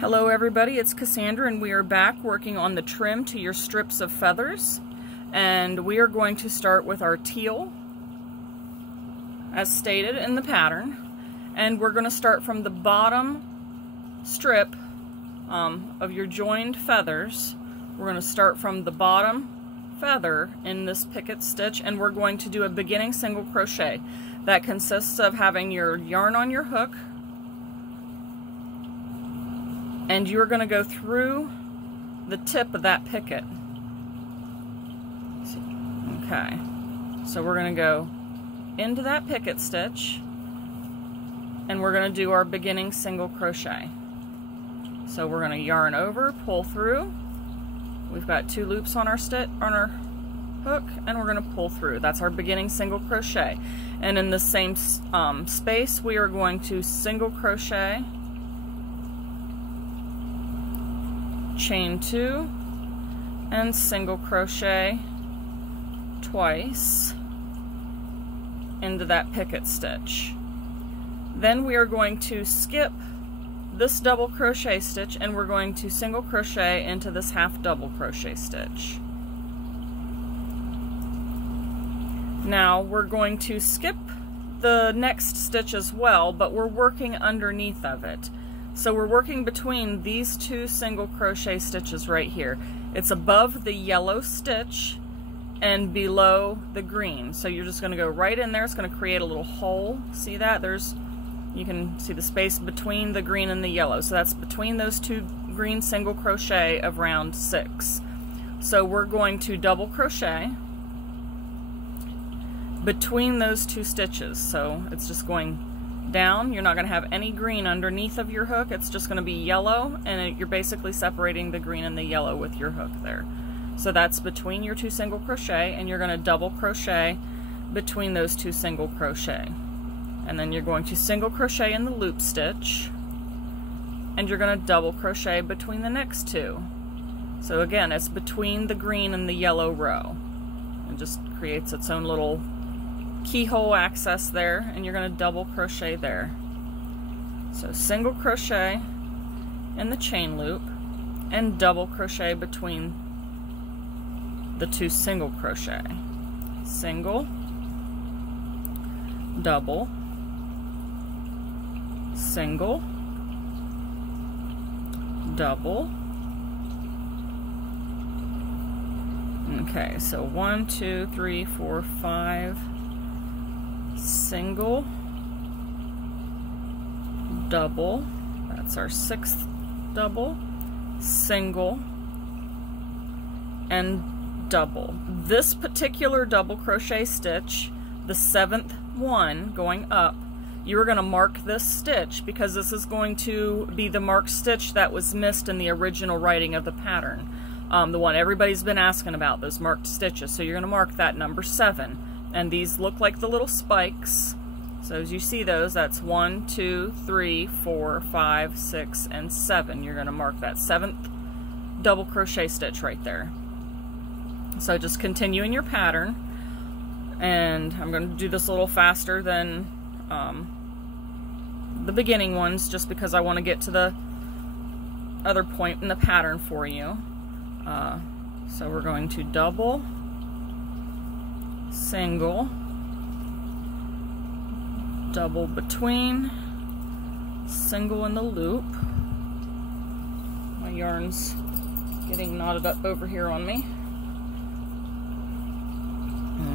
Hello everybody, it's Cassandra and we are back working on the trim to your strips of feathers, and we are going to start with our teal as stated in the pattern, and we're going to start from the bottom strip of your joined feathers. We're going to start from the bottom feather in this picket stitch, and we're going to do a beginning single crochet. That consists of having your yarn on your hook, and you're going to go through the tip of that picket. Okay, so we're going to go into that picket stitch, and we're going to do our beginning single crochet. So we're going to yarn over, pull through. We've got 2 loops on our hook, and we're going to pull through. That's our beginning single crochet. And in the same space, we are going to single crochet, chain 2, and single crochet twice into that picket stitch. Then we are going to skip this double crochet stitch, and we're going to single crochet into this half double crochet stitch. Now we're going to skip the next stitch as well, but we're working underneath of it. So we're working between these 2 single crochet stitches right here. It's above the yellow stitch and below the green. So you're just going to go right in there. It's going to create a little hole. See that? You can see the space between the green and the yellow. So that's between those 2 green single crochet of round 6. So we're going to double crochet between those 2 stitches. So it's just going down. You're not going to have any green underneath of your hook. It's just going to be yellow, and you're basically separating the green and the yellow with your hook there. So that's between your 2 single crochet, and you're going to double crochet between those 2 single crochet. And then you're going to single crochet in the loop stitch, and you're going to double crochet between the next 2. So again, it's between the green and the yellow row. It just creates its own little keyhole access there, and you're going to double crochet there. So single crochet in the chain loop and double crochet between the 2 single crochet. Single, double, single, double. Okay, so 1, 2, 3, 4, 5, single, double, that's our 6th double, single, and double. This particular double crochet stitch, the 7th one going up, you're going to mark this stitch because this is going to be the marked stitch that was missed in the original writing of the pattern. The one everybody's been asking about, those marked stitches. So you're going to mark that number 7. And these look like the little spikes. So as you see those, that's 1, 2, 3, 4, 5, 6, and 7. You're going to mark that 7th double crochet stitch right there. So just continue in your pattern. And I'm going to do this a little faster than the beginning ones, just because I want to get to the other point in the pattern for you. So we're going to double, single, double between, single in the loop. My yarn's getting knotted up over here on me.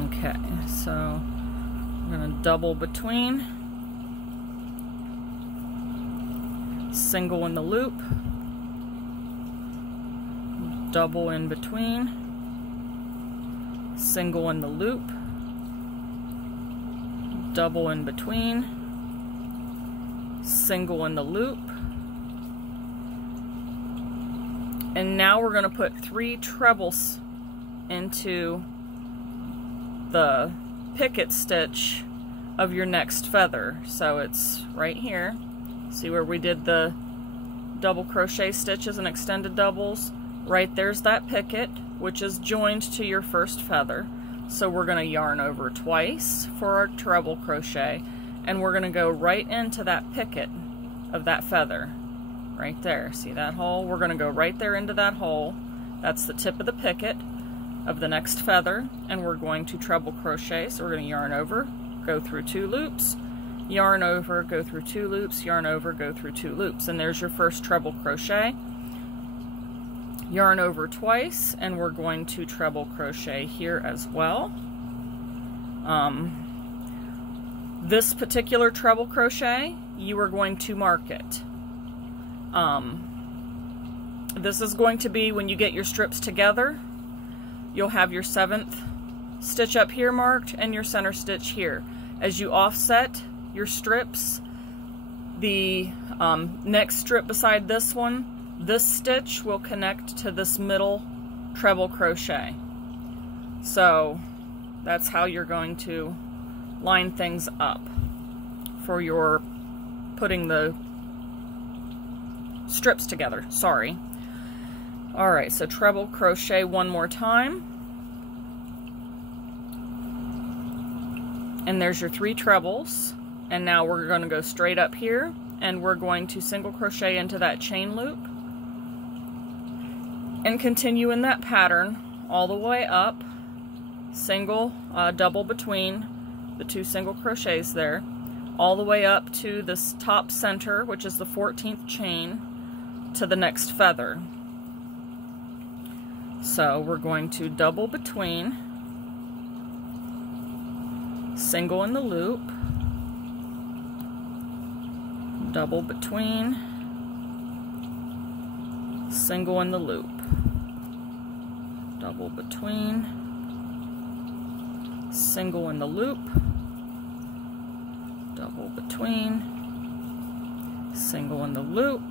Okay, so I'm going to double between, single in the loop, double in between, single in the loop, double in between, single in the loop, and now we're going to put 3 trebles into the picket stitch of your next feather. So it's right here. See where we did the double crochet stitches and extended doubles? Right there's that picket, which is joined to your first feather. So we're going to yarn over twice for our treble crochet, and we're going to go right into that picket of that feather. right there. See that hole? We're going to go right there into that hole. That's the tip of the picket of the next feather, and we're going to treble crochet. So we're going to yarn over, go through 2 loops, yarn over, go through 2 loops, yarn over, go through 2 loops, and there's your first treble crochet. Yarn over twice, and we're going to treble crochet here as well. This particular treble crochet, you are going to mark it. This is going to be when you get your strips together. You'll have your 7th stitch up here marked and your center stitch here. As you offset your strips, the next strip beside this one, this stitch will connect to this middle treble crochet. So that's how you're going to line things up for your putting the strips together. Sorry. Alright, so treble crochet one more time. And there's your 3 trebles. And now we're going to go straight up here, and we're going to single crochet into that chain loop and continue in that pattern all the way up, single, double between the 2 single crochets there, all the way up to this top center, which is the 14th chain, to the next feather. So we're going to double between, single in the loop, double between, single in the loop, double between, single in the loop, double between, single in the loop,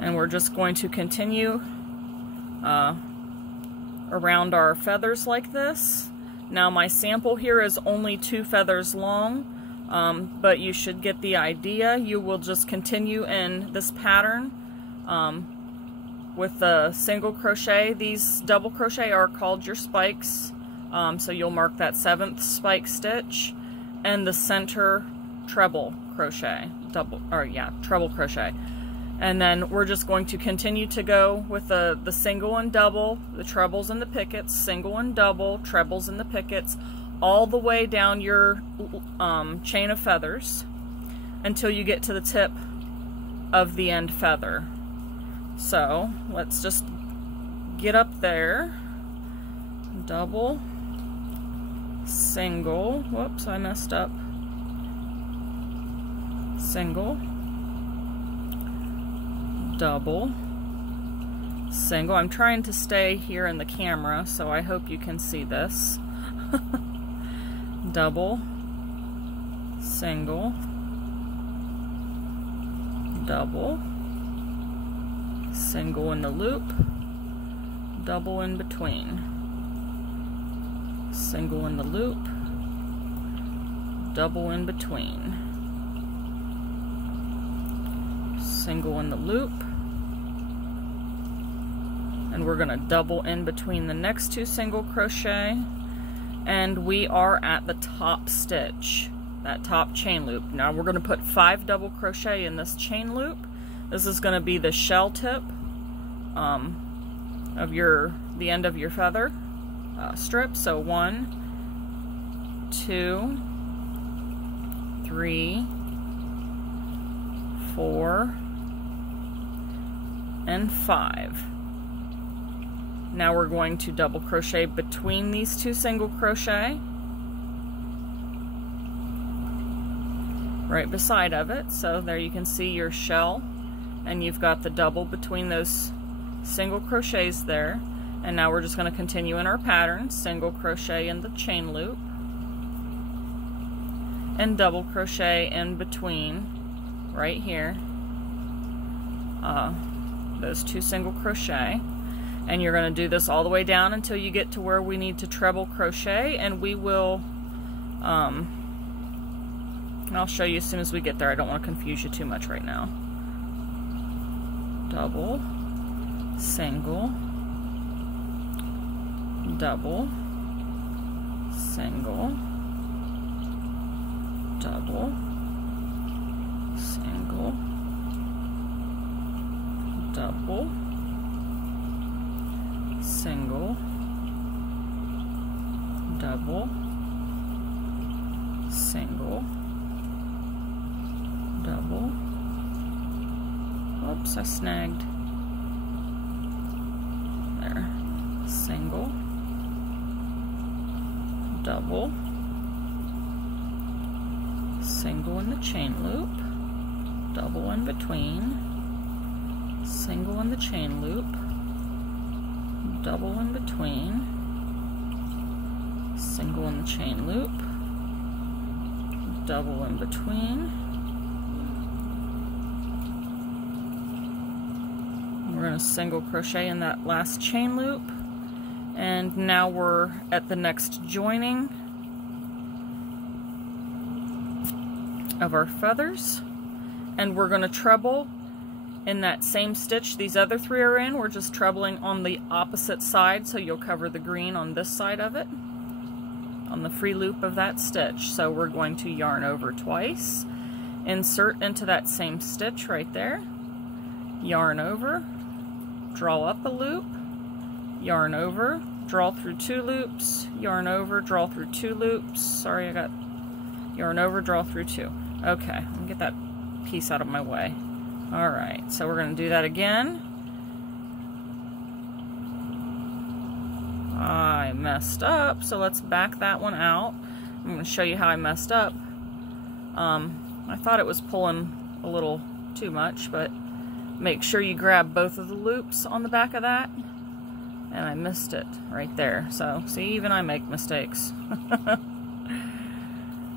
and we're just going to continue around our feathers like this. Now my sample here is only 2 feathers long, but you should get the idea. You will just continue in this pattern with the single crochet. These double crochet are called your spikes, so you'll mark that 7th spike stitch and the center treble crochet, treble crochet. And then we're just going to continue to go with the single and double, the trebles and the pickets, single and double, trebles and the pickets, all the way down your chain of feathers until you get to the tip of the end feather. So let's just get up there, double, single, whoops, I messed up, single, double, single. I'm trying to stay here in the camera, so I hope you can see this. Double, single, double, single in the loop, double in between, single in the loop, double in between, single in the loop, and we're going to double in between the next 2 single crochet, and we are at the top stitch, that top chain loop. Now we're going to put 5 double crochet in this chain loop. This is going to be the shell tip of the end of your feather strip. So 1, 2, 3, 4, and 5. Now we're going to double crochet between these 2 single crochet right beside of it. So there you can see your shell, and you've got the double between those single crochets there. And now we're just going to continue in our pattern, single crochet in the chain loop and double crochet in between right here, those 2 single crochet. And you're going to do this all the way down until you get to where we need to treble crochet, and we will, I'll show you as soon as we get there. I don't want to confuse you too much right now. Double, single, double, single, double, single, double, single, double, single, double. Oops, I snagged. There. Single, double, single in the chain loop, double in between, single in the chain loop, double in between, single in the chain loop, double in between. We're going to single crochet in that last chain loop, and now we're at the next joining of our feathers, and we're going to treble in that same stitch these other three are in. We're just trebling on the opposite side, so you'll cover the green on this side of it, on the free loop of that stitch. So we're going to yarn over twice, insert into that same stitch right there, yarn over, draw up a loop, yarn over, draw through 2 loops, yarn over, draw through 2 loops. Sorry, I got yarn over, draw through 2. Okay, let me get that piece out of my way. Alright, so we're going to do that again. I messed up, so let's back that one out. I'm going to show you how I messed up. I thought it was pulling a little too much, but make sure you grab both of the loops on the back of that. And I missed it right there. So, see, even I make mistakes.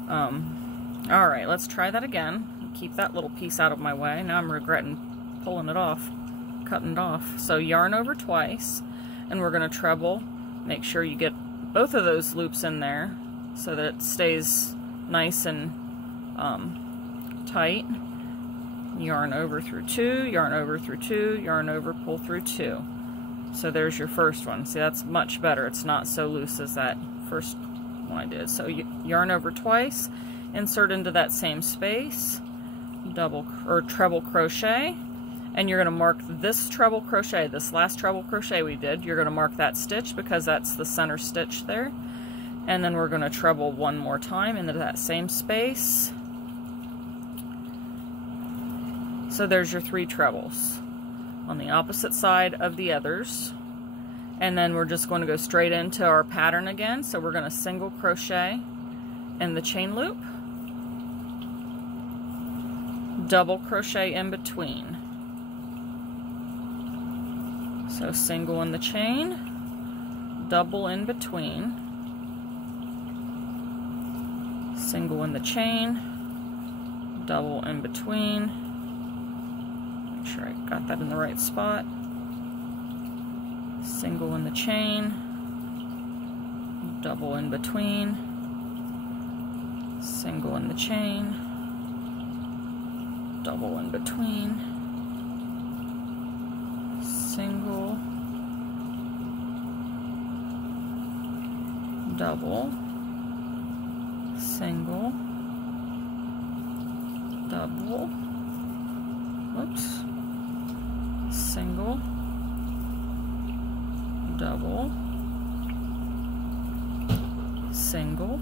Alright, let's try that again. Keep that little piece out of my way. Now I'm regretting pulling it off, cutting it off. So yarn over twice, and we're going to treble. Make sure you get both of those loops in there so that it stays nice and tight. Yarn over through 2, yarn over through 2, yarn over, pull through 2. So there's your first one. See, that's much better. It's not so loose as that first one I did. So yarn over twice, insert into that same space, double or treble crochet, and you're going to mark this treble crochet, this last treble crochet we did. You're going to mark that stitch because that's the center stitch there. And then we're going to treble one more time into that same space. So there's your 3 trebles on the opposite side of the others. And then we're just going to go straight into our pattern again. So we're going to single crochet in the chain loop, double crochet in between. So single in the chain, double in between, single in the chain, double in between. Make sure I got that in the right spot. Single in the chain, double in between, single in the chain, double in between, single, double, single, double, whoops, single, double, single,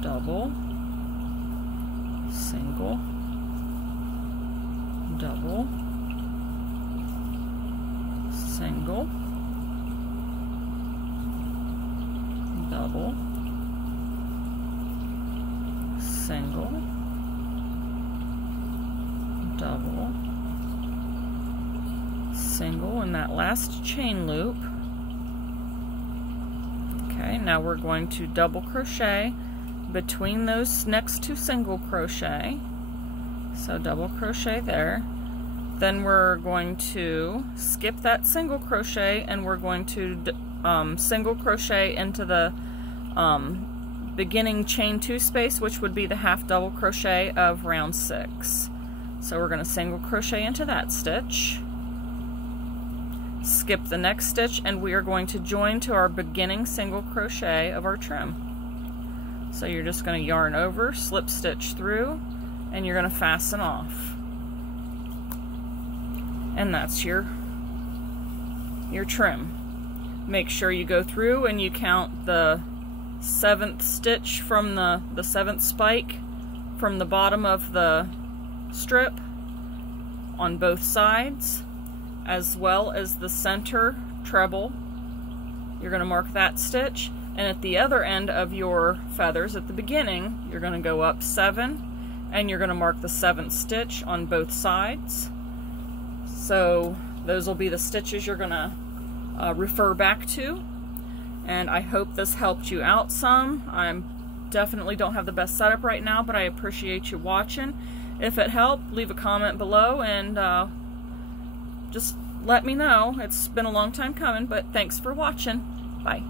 double, single, double, single, double, single, double, single in that last chain loop. Okay, now we're going to double crochet between those next 2 single crochet. So double crochet there. Then we're going to skip that single crochet and we're going to single crochet into the beginning chain 2 space, which would be the half double crochet of round 6. So we're going to single crochet into that stitch, skip the next stitch, and we are going to join to our beginning single crochet of our trim. So you're just going to yarn over, slip stitch through, and you're going to fasten off. And that's your trim. Make sure you go through and you count the 7th stitch from the 7th spike from the bottom of the strip on both sides, as well as the center treble. You're going to mark that stitch, and at the other end of your feathers at the beginning you're going to go up 7 and you're going to mark the 7th stitch on both sides. So those will be the stitches you're going to refer back to. And I hope this helped you out some. I definitely don't have the best setup right now, but I appreciate you watching. If it helped, leave a comment below and just let me know. It's been a long time coming, but thanks for watching. Bye.